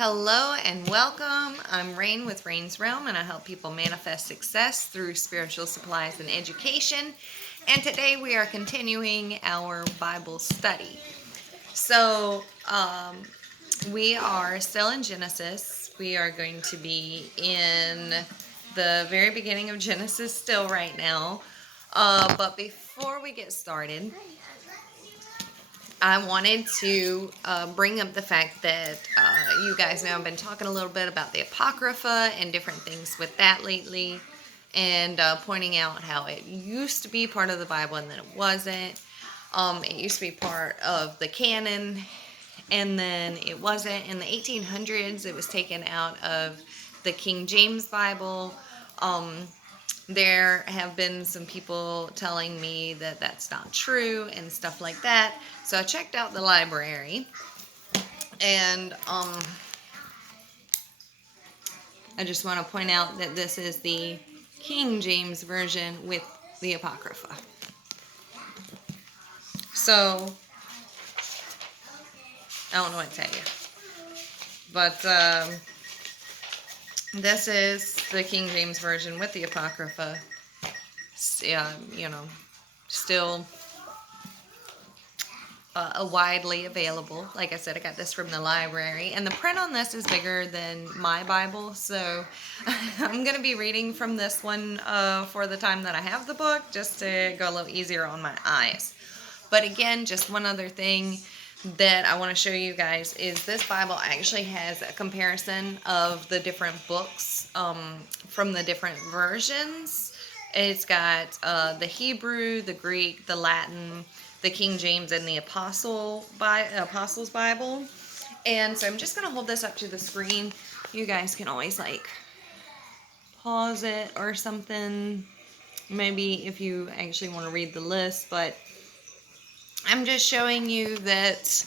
Hello and welcome. I'm Raine with Raine's Realm, and I help people manifest success through spiritual supplies and education. And today we are continuing our Bible study. So we are still in Genesis. We are going to be in the very beginning of Genesis still right now. But before we get started, I wanted to bring up the fact that you guys know I've been talking a little bit about the Apocrypha and different things with that lately, and pointing out how it used to be part of the Bible and then it wasn't. It used to be part of the canon, and then it wasn't. In the 1800s, it was taken out of the King James Bible. There have been some people telling me that that's not true and stuff like that. So I checked out the library, and I just want to point out that this is the King James Version with the Apocrypha. So I don't know what to tell you. But this is the King James Version with the Apocrypha. Still widely available. Like I said, I got this from the library, and the print on this is bigger than my Bible, so I'm going to be reading from this one for the time that I have the book, just to go a little easier on my eyes. But again, just one other thing that I want to show you guys is this Bible actually has a comparison of the different books from the different versions. It's got the Hebrew, the Greek, the Latin, the King James, and the Apostles Bible. And so I'm just going to hold this up to the screen. You guys can always pause it or something, maybe if you actually want to read the list, but I'm just showing you that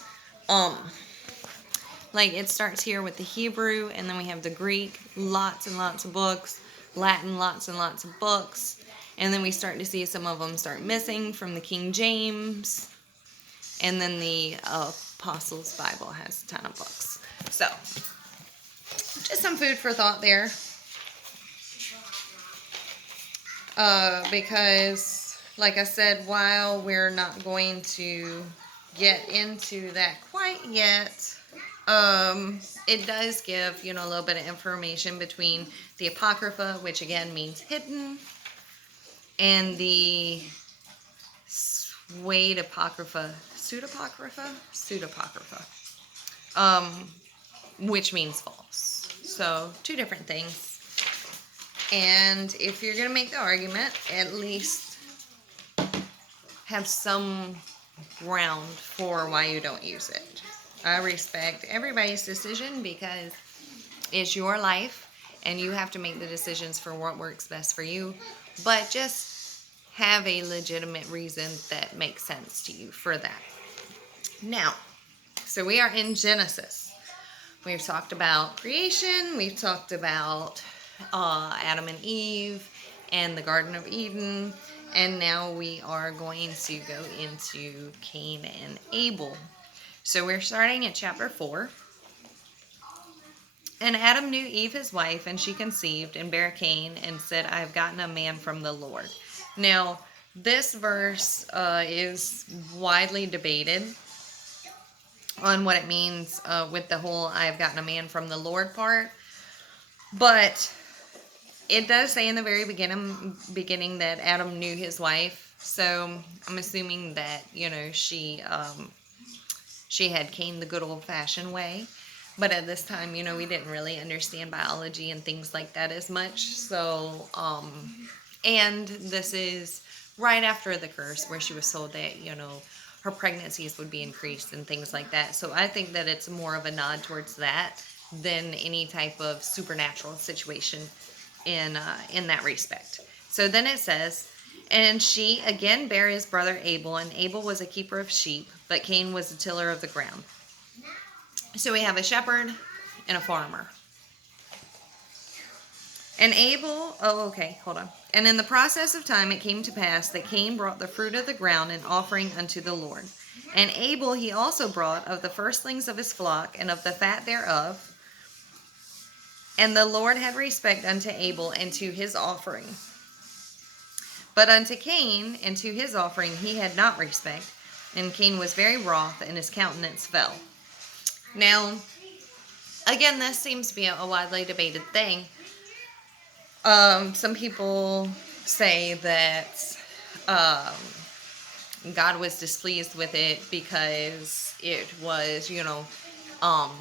it starts here with the Hebrew, and then we have the Greek, lots and lots of books, Latin, lots and lots of books. And then we start to see some of them start missing from the King James. And then the Apostles Bible has a ton of books. So, just some food for thought there. Because, like I said, while we're not going to get into that quite yet, it does give, a little bit of information between the Apocrypha, which again means hidden, and the pseudepigrapha, which means false. So, two different things. And if you're going to make the argument, at least have some ground for why you don't use it. I respect everybody's decision because it's your life and you have to make the decisions for what works best for you. But just have a legitimate reason that makes sense to you for that. Now, so we are in Genesis. We've talked about creation. We've talked about Adam and Eve and the Garden of Eden. And now we are going to go into Cain and Abel. So we're starting at chapter 4. And Adam knew Eve his wife, and she conceived and bare Cain and said, I have gotten a man from the Lord. Now, this verse is widely debated on what it means with the whole I have gotten a man from the Lord part. But it does say in the very beginning that Adam knew his wife. So I'm assuming that, she had Cain the good old-fashioned way. But at this time, we didn't really understand biology and things like that as much. So, and this is right after the curse where she was told that, her pregnancies would be increased and things like that. So I think that it's more of a nod towards that than any type of supernatural situation in that respect. So then it says, and she again bare his brother Abel, and Abel was a keeper of sheep, but Cain was a tiller of the ground. So we have a shepherd and a farmer. And Abel, hold on. And in the process of time it came to pass that Cain brought the fruit of the ground in offering unto the Lord. And Abel he also brought of the firstlings of his flock and of the fat thereof. And the Lord had respect unto Abel and to his offering. But unto Cain and to his offering he had not respect. And Cain was very wroth, and his countenance fell. Now, again, this seems to be a widely debated thing. Some people say that God was displeased with it because it was, um,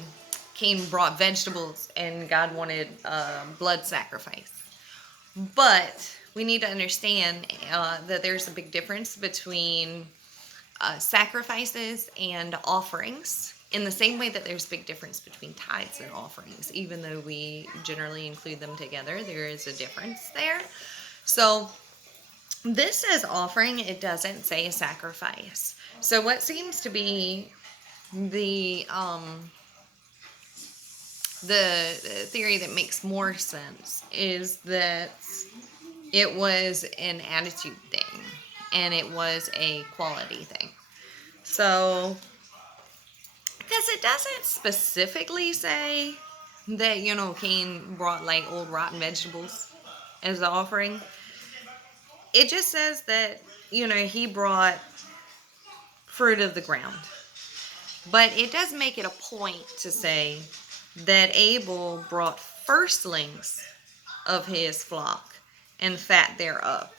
Cain brought vegetables and God wanted blood sacrifice. But we need to understand that there's a big difference between sacrifices and offerings. In the same way that there's a big difference between tithes and offerings, even though we generally include them together, there is a difference there. So this says offering, it doesn't say sacrifice. So what seems to be the theory that makes more sense is that it was an attitude thing and it was a quality thing. So, because it doesn't specifically say that, Cain brought like old rotten vegetables as the offering. It just says that, he brought fruit of the ground. But it does make it a point to say that Abel brought firstlings of his flock and fat thereof.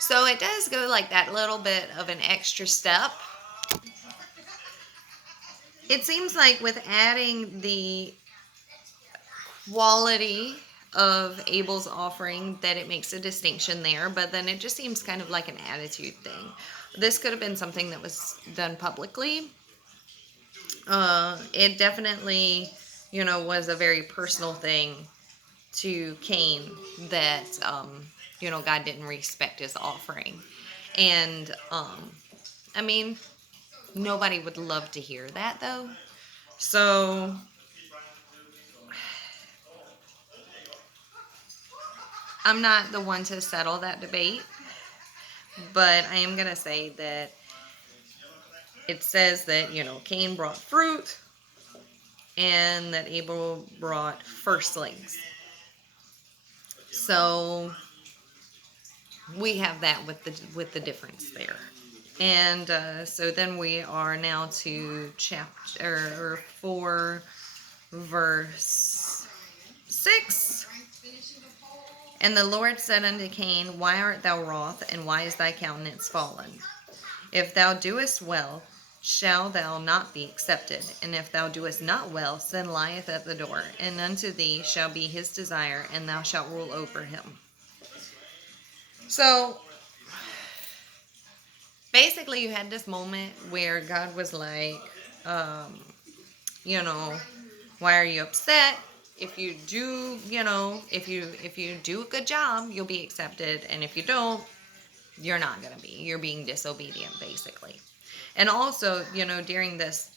So it does go like that little bit of an extra step. It seems like with adding the quality of Abel's offering that it makes a distinction there, but then it just seems kind of like an attitude thing. This could have been something that was done publicly. It definitely, was a very personal thing to Cain that, God didn't respect his offering. And, I mean, nobody would love to hear that, though. So, I'm not the one to settle that debate, but I am going to say that it says that, Cain brought fruit and that Abel brought firstlings. So we have that with the difference there. And so then we are now to chapter 4, verse 6. And the Lord said unto Cain, Why art thou wroth, and why is thy countenance fallen? If thou doest well, shall thou not be accepted? And if thou doest not well, sin lieth at the door, and unto thee shall be his desire, and thou shalt rule over him. So, basically, you had this moment where God was like, why are you upset? If you do, if you do a good job, you'll be accepted, and if you don't, you're not going to be. You're being disobedient, basically. And also, during this,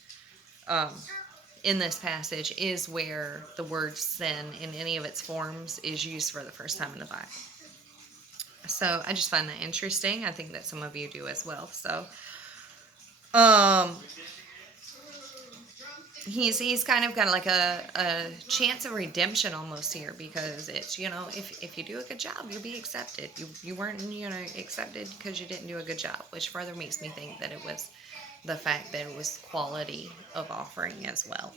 in this passage is where the word sin in any of its forms is used for the first time in the Bible. So I just find that interesting. I think that some of you do as well. So, he's kind of got like a chance of redemption almost here, because it's, if you do a good job, you'll be accepted. You weren't, accepted because you didn't do a good job, which further makes me think that it was the fact that it was quality of offering as well.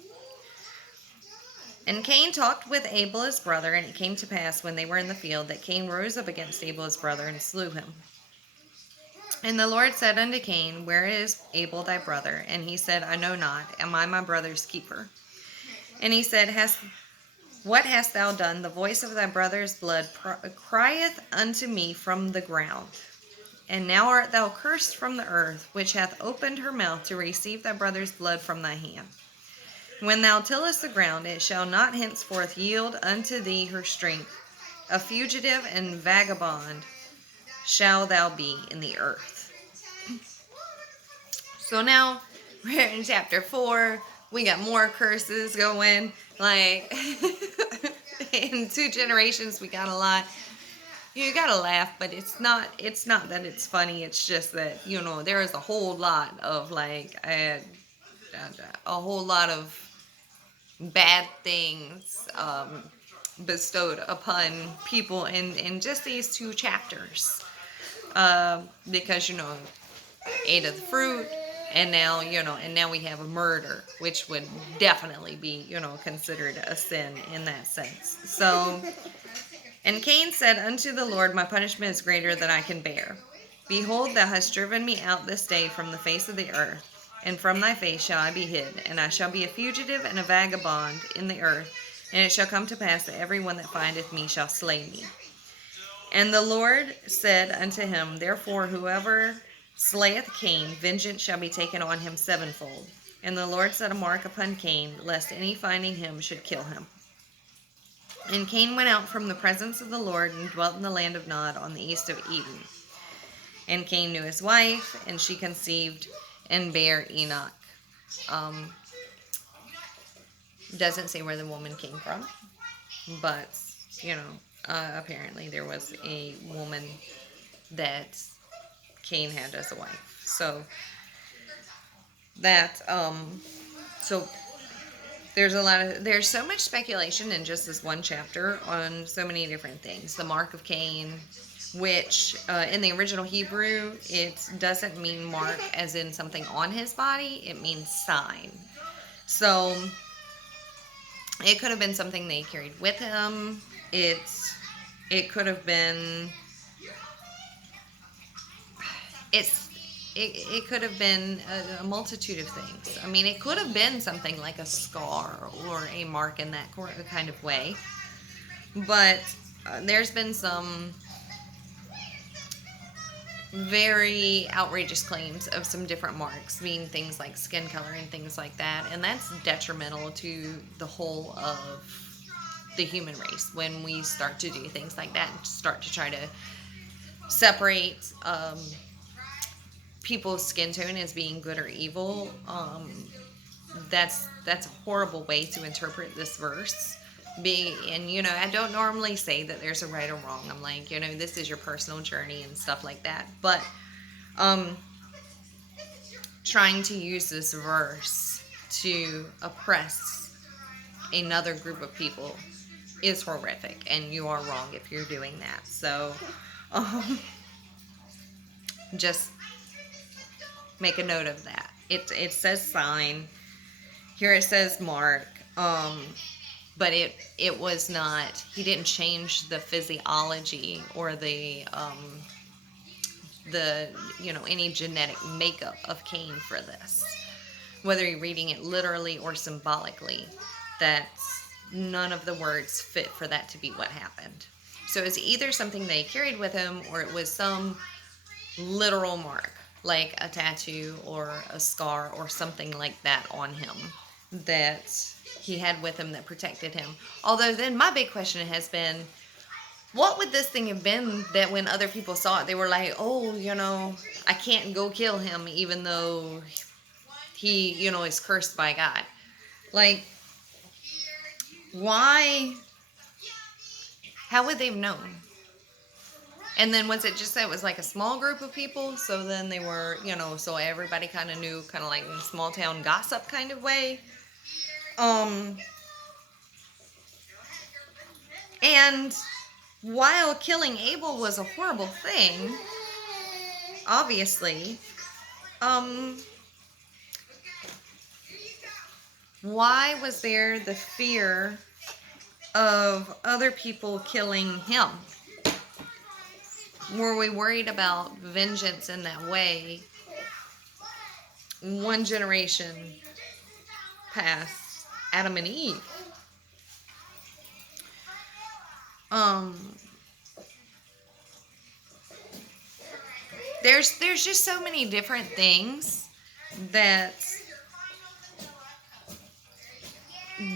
And Cain talked with Abel his brother, and it came to pass when they were in the field that Cain rose up against Abel his brother and slew him. And the Lord said unto Cain, Where is Abel thy brother? And he said, I know not. Am I my brother's keeper? And he said, What hast thou done? The voice of thy brother's blood crieth unto me from the ground. And now art thou cursed from the earth, which hath opened her mouth to receive thy brother's blood from thy hand. When thou tillest the ground, it shall not henceforth yield unto thee her strength. A fugitive and vagabond shall thou be in the earth. So now we're in chapter 4. We got more curses going. Like, in 2 generations, we got a lot. You gotta laugh, but it's not that it's funny. It's just that, there is a whole lot of, like, a whole lot of bad things bestowed upon people in just these 2 chapters. Because, ate of the fruit, and now we have a murder, which would definitely be, considered a sin in that sense. So, and Cain said unto the Lord, my punishment is greater than I can bear. Behold, thou hast driven me out this day from the face of the earth, and from thy face shall I be hid, and I shall be a fugitive and a vagabond in the earth, and it shall come to pass that every one that findeth me shall slay me. And the Lord said unto him, therefore whoever slayeth Cain, vengeance shall be taken on him sevenfold. And the Lord set a mark upon Cain, lest any finding him should kill him. And Cain went out from the presence of the Lord and dwelt in the land of Nod on the east of Eden. And Cain knew his wife, and she conceived and bare Enoch. Doesn't say where the woman came from, but, apparently there was a woman that Cain had as a wife. So that, so there's so much speculation in just this one chapter on so many different things. The mark of Cain, which in the original Hebrew, it doesn't mean mark as in something on his body, it means sign. So it could have been something they carried with him. It could have been, it could have been a multitude of things. I mean, it could have been something like a scar or a mark in that kind of way. But there's been some very outrageous claims of some different marks being things like skin color and things like that. And that's detrimental to the whole of the human race when we start to do things like that and start to try to separate people's skin tone as being good or evil. That's a horrible way to interpret this verse. And I don't normally say that there's a right or wrong. I'm like, this is your personal journey and stuff like that. But trying to use this verse to oppress another group of people is horrific, and you are wrong if you're doing that. So just make a note of that. It says sign. Here it says mark. But it was not, he didn't change the physiology or the any genetic makeup of Cain for this. Whether you're reading it literally or symbolically, that's none of the words fit for that to be what happened. So it's either something they carried with him, or it was some literal mark, like a tattoo or a scar or something like that on him that he had with him that protected him. Although then my big question has been, what would this thing have been that when other people saw it, they were like, oh, I can't go kill him even though he, is cursed by God. Like, why? How would they have known? And then was it just that it was like a small group of people? So then they were, so everybody kind of knew, kind of like in a small town gossip kind of way. And while killing Abel was a horrible thing, obviously, why was there the fear of other people killing him? Were we worried about vengeance in that way? One generation past Adam and Eve. There's just so many different things that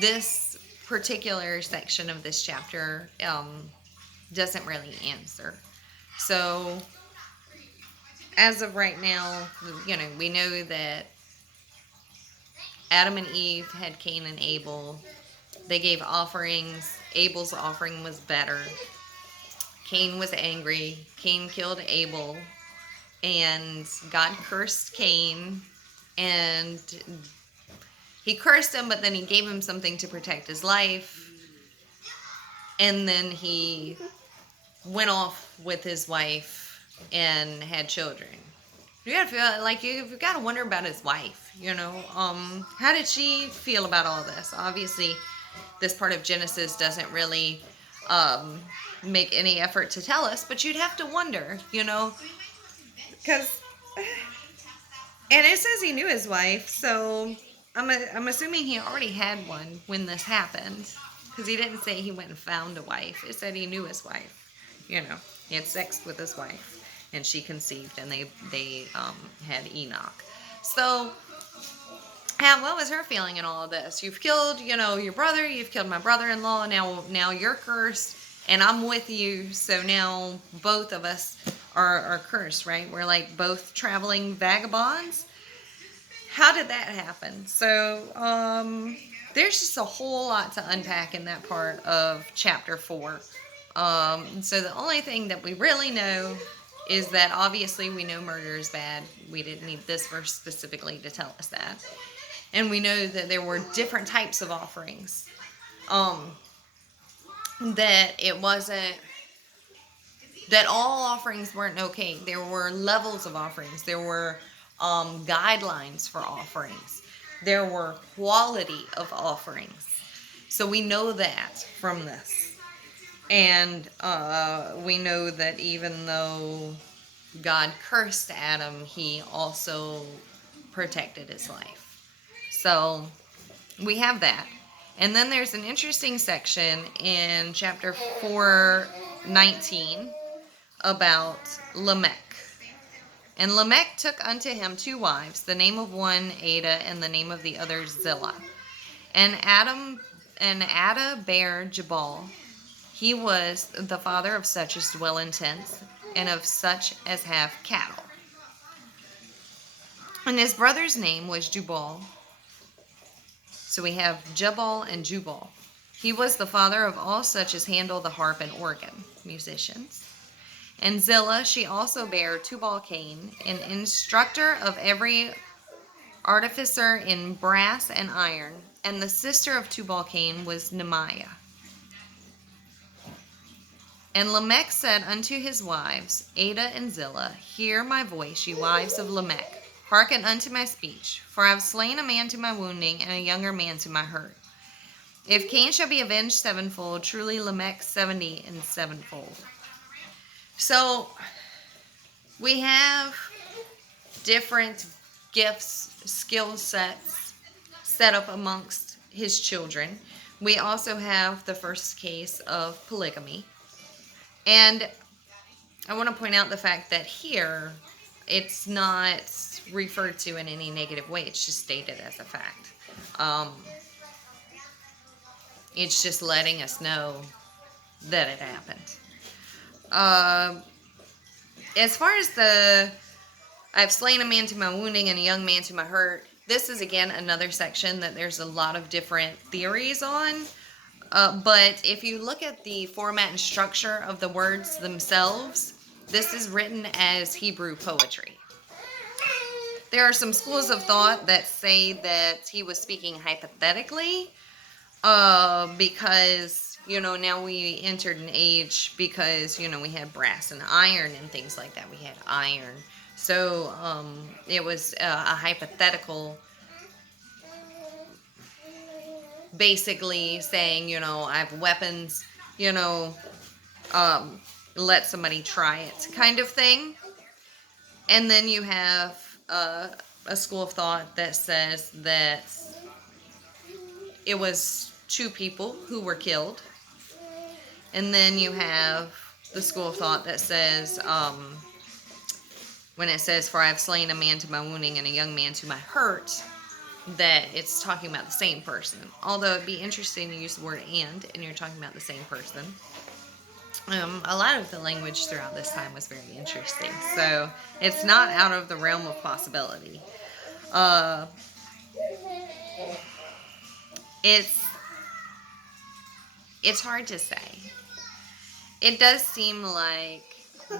this particular section of this chapter doesn't really answer. So as of right now, we know that Adam and Eve had Cain and Abel. They gave offerings. Abel's offering was better. Cain was angry. Cain killed Abel. And God cursed Cain. And he cursed him, but then he gave him something to protect his life. and then he went off with his wife and had children. You gotta feel like you've got to wonder about his wife. How did she feel about all this? Obviously, this part of Genesis doesn't really um, make any effort to tell us, but you'd have to wonder, because and it says he knew his wife, so I'm assuming he already had one when this happened, because he didn't say he went and found a wife. It said he knew his wife. He had sex with his wife, and she conceived, and they had Enoch. So, what was her feeling in all of this? You've killed, your brother. You've killed my brother-in-law. Now you're cursed, and I'm with you. So now both of us are cursed, right? We're like both traveling vagabonds. How did that happen? So, there's just a whole lot to unpack in that part of chapter 4. So the only thing that we really know is that obviously we know murder is bad. We didn't need this verse specifically to tell us that. And we know that there were different types of offerings. That it wasn't, that all offerings weren't okay. There were levels of offerings. There were guidelines for offerings. There were quality of offerings. So we know that from this. And we know that even though God cursed Adam, he also protected his life. So we have that. And then there's an interesting section in chapter 4:19 about Lamech. And Lamech took unto him 2 wives, the name of one Ada, and the name of the other Zillah. And Ada bare Jabal. He was the father of such as dwell in tents, and of such as have cattle. And his brother's name was Jubal. So we have Jubal and Jubal. He was the father of all such as handle the harp and organ, musicians. And Zillah, she also bare Tubal-Cain, an instructor of every artificer in brass and iron. And the sister of Tubal-Cain was Nemiah. And Lamech said unto his wives, Ada and Zillah, hear my voice, ye wives of Lamech. Hearken unto my speech, for I have slain a man to my wounding, and a younger man to my hurt. If Cain shall be avenged sevenfold, truly Lamech 70 and sevenfold. So, we have different gifts, skill sets set up amongst his children. We also have the first case of polygamy. And I want to point out the fact that here, it's not referred to in any negative way. It's just stated as a fact. It's just letting us know that it happened. As far as I've slain a man to my wounding and a young man to my hurt, this is again another section that there's a lot of different theories on. But if you look at the format and structure of the words themselves, this is written as Hebrew poetry. There are some schools of thought that say that he was speaking hypothetically, because, now we entered an age because, we had brass and iron and things like that. We had iron. So it was a hypothetical, basically saying, I have weapons, let somebody try it kind of thing. And then you have a school of thought that says that it was 2 people who were killed. And then you have the school of thought that says, when it says, for I have slain a man to my wounding and a young man to my hurt, that it's talking about the same person. Although it'd be interesting to use the word and you're talking about the same person. A lot of the language throughout this time was very interesting. So it's not out of the realm of possibility. It's hard to say. It does seem like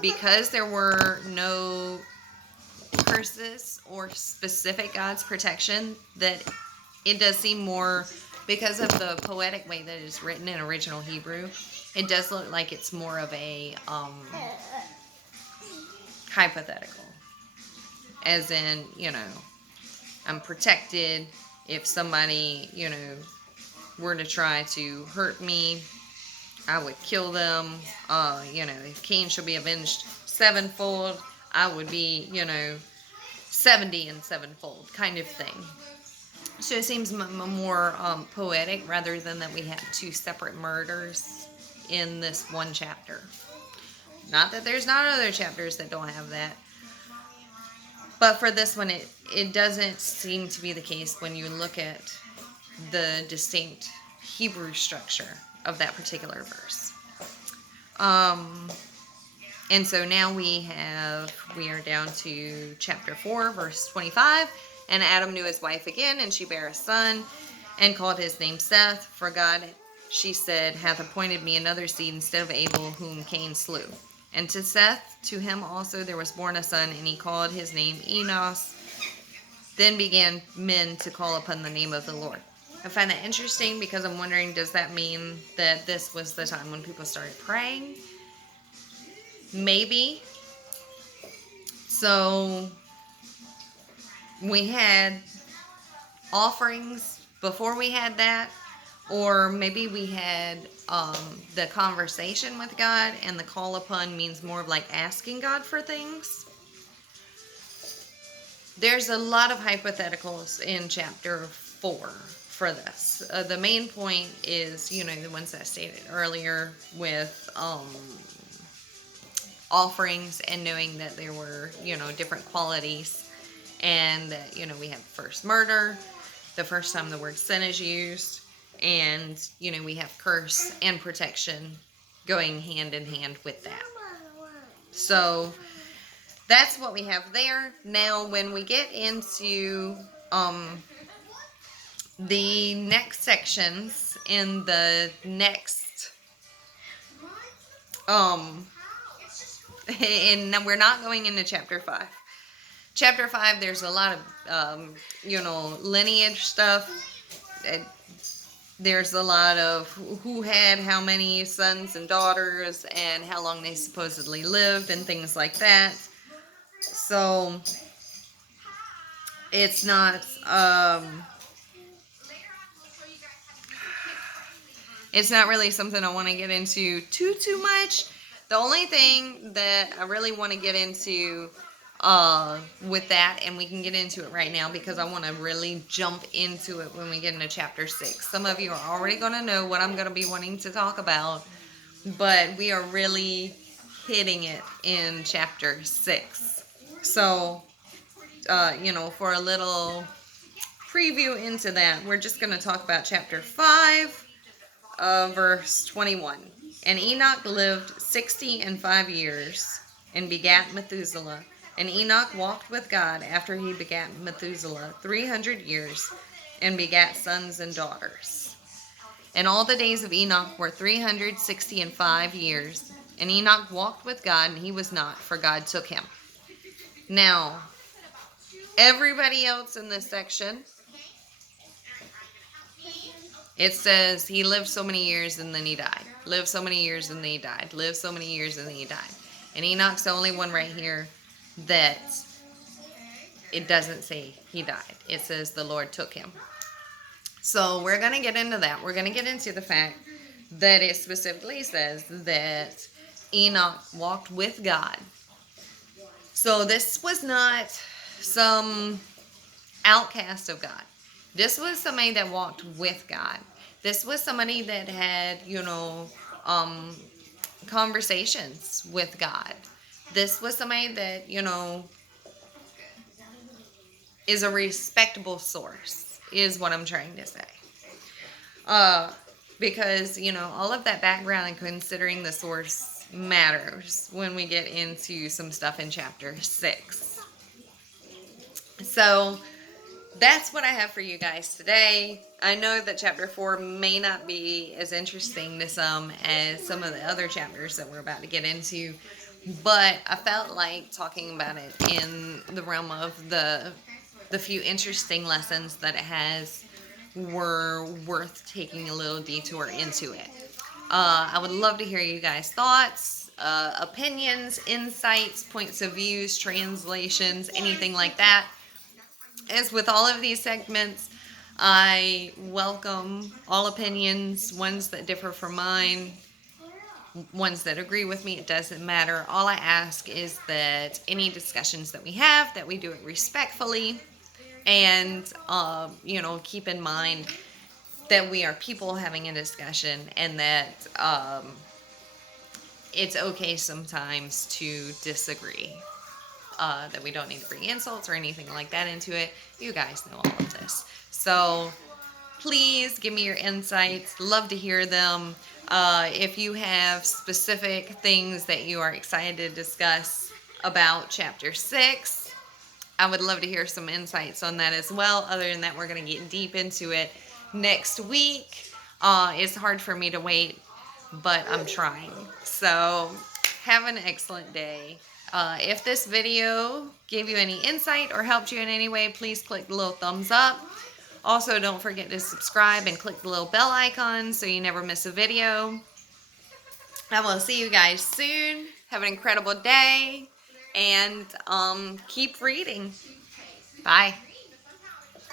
because there were no curses or specific God's protection, that it does seem more because of the poetic way that it's written in original Hebrew, it does look like it's more of a hypothetical. As in, I'm protected. If somebody, were to try to hurt me, I would kill them. If Cain shall be avenged sevenfold, I would be, 70 and sevenfold kind of thing. So it seems more poetic rather than that we have two separate murders in this one chapter. Not that there's not other chapters that don't have that. But for this one, it doesn't seem to be the case when you look at the distinct Hebrew structure of that particular verse. And so now we are down to chapter 4, verse 25. And Adam knew his wife again, and she bare a son, and called his name Seth. For God, she said, hath appointed me another seed instead of Abel, whom Cain slew. And to Seth, to him also there was born a son, and he called his name Enos. Then began men to call upon the name of the Lord. I find that interesting because I'm wondering, does that mean that this was the time when people started praying? Maybe. So we had offerings before we had that, or maybe we had the conversation with God, and the call upon means more of like asking God for things. There's a lot of hypotheticals in chapter 4 for this. The main point is, the ones that I stated earlier with offerings, and knowing that there were, different qualities, and that, we have first murder, the first time the word sin is used, and, we have curse and protection going hand in hand with that. So that's what we have there. Now, when we get into the next sections in the next and we're not going into chapter 5. Chapter 5, there's a lot of, lineage stuff. There's a lot of who had how many sons and daughters and how long they supposedly lived and things like that. So it's not, it's not really something I want to get into too much. The only thing that I really want to get into with that, and we can get into it right now because I want to really jump into it when we get into chapter 6. Some of you are already going to know what I'm going to be wanting to talk about, but we are really hitting it in chapter 6. So, for a little preview into that, we're just going to talk about chapter 5. Verse 21. And Enoch lived 65 years and begat Methuselah. And Enoch walked with God after he begat Methuselah 300 years and begat sons and daughters. And all the days of Enoch were 365 years. And Enoch walked with God, and he was not, for God took him. Now, everybody else in this section, it says he lived so many years and then he died. Lived so many years and then he died. Lived so many years and then he died. And Enoch's the only one right here that it doesn't say he died. It says the Lord took him. So we're going to get into that. We're going to get into the fact that it specifically says that Enoch walked with God. So this was not some outcast of God. This was somebody that walked with God. This was somebody that had, conversations with God. This was somebody that, is a respectable source, is what I'm trying to say. Because, all of that background and considering the source matters when we get into some stuff in chapter 6. So that's what I have for you guys today. I know that chapter 4 may not be as interesting to some as some of the other chapters that we're about to get into, but I felt like talking about it in the realm of the few interesting lessons that it has were worth taking a little detour into it. I would love to hear you guys' thoughts, opinions, insights, points of views, translations, anything like that. As with all of these segments, I welcome all opinions, ones that differ from mine, ones that agree with me. It doesn't matter. All I ask is that any discussions that we have, that we do it respectfully, and keep in mind that we are people having a discussion, and that it's okay sometimes to disagree. That we don't need to bring insults or anything like that into it. You guys know all of this. So please give me your insights. Love to hear them. If you have specific things that you are excited to discuss about chapter 6, I would love to hear some insights on that as well. Other than that, we're going to get deep into it next week. It's hard for me to wait, but I'm trying. So have an excellent day. If this video gave you any insight or helped you in any way, please click the little thumbs up. Also, don't forget to subscribe and click the little bell icon so you never miss a video. I will see you guys soon. Have an incredible day, and keep reading. Bye.